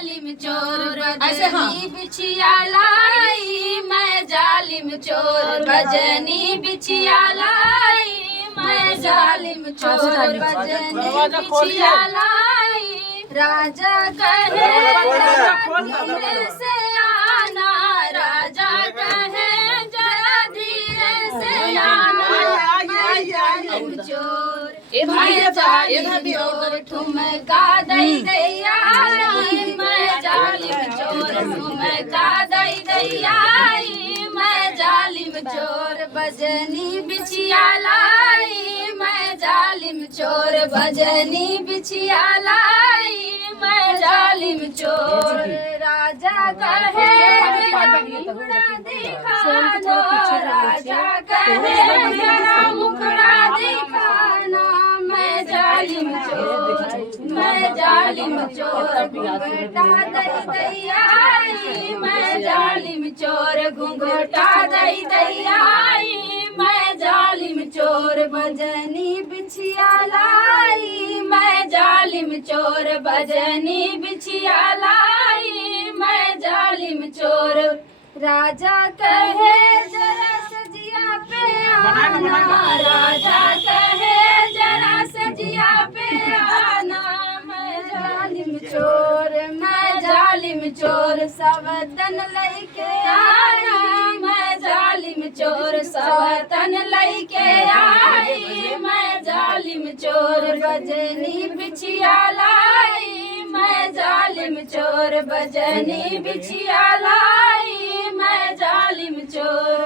जालिम चोर बजनी बिछिया लाई, मैं जालिम चोर बजनी बिछिया लाई, मैं जालिम चोर बजनी बिछिया लाई। राजा कहे धीरे से आना, राजा कहे जरा धीरे से आना, मैं जालिम चोर मैं जालिम चोर ठुमका दई दैया, मैं जालिम चोर ठुमका दई दैया, मैं जालिम चोर बजनी बिछिया लाई, मैं जालिम चोर बजनी बिछिया लाई, मैं जालिम चोर। राजा कहे मुखड़ा दिखाना, राजा कहे जरा मुखड़ा दिखाना, मैं जालिम चोर मैं जालिम चोर घूंघटा दई दैया, मैं जालिम चोर घूंघटा दई दैया, मैं जालिम चोर बजनी बिछिया लाई, मैं जालिम चोर बजनी बिछिया लाई, मैं जालिम चोर। राजा कहे जरा सजिया पे आना, राजा कहे जरा सजिया पे आना, मैं जालिम चोर सवतन लइके आना, मैं जालिम चोर सवतन लइके आई, मैं जालिम चोर बजनी बिछिया लाई, मैं जालिम चोर बजनी बिछिया लाई, मैं जालिम चोर।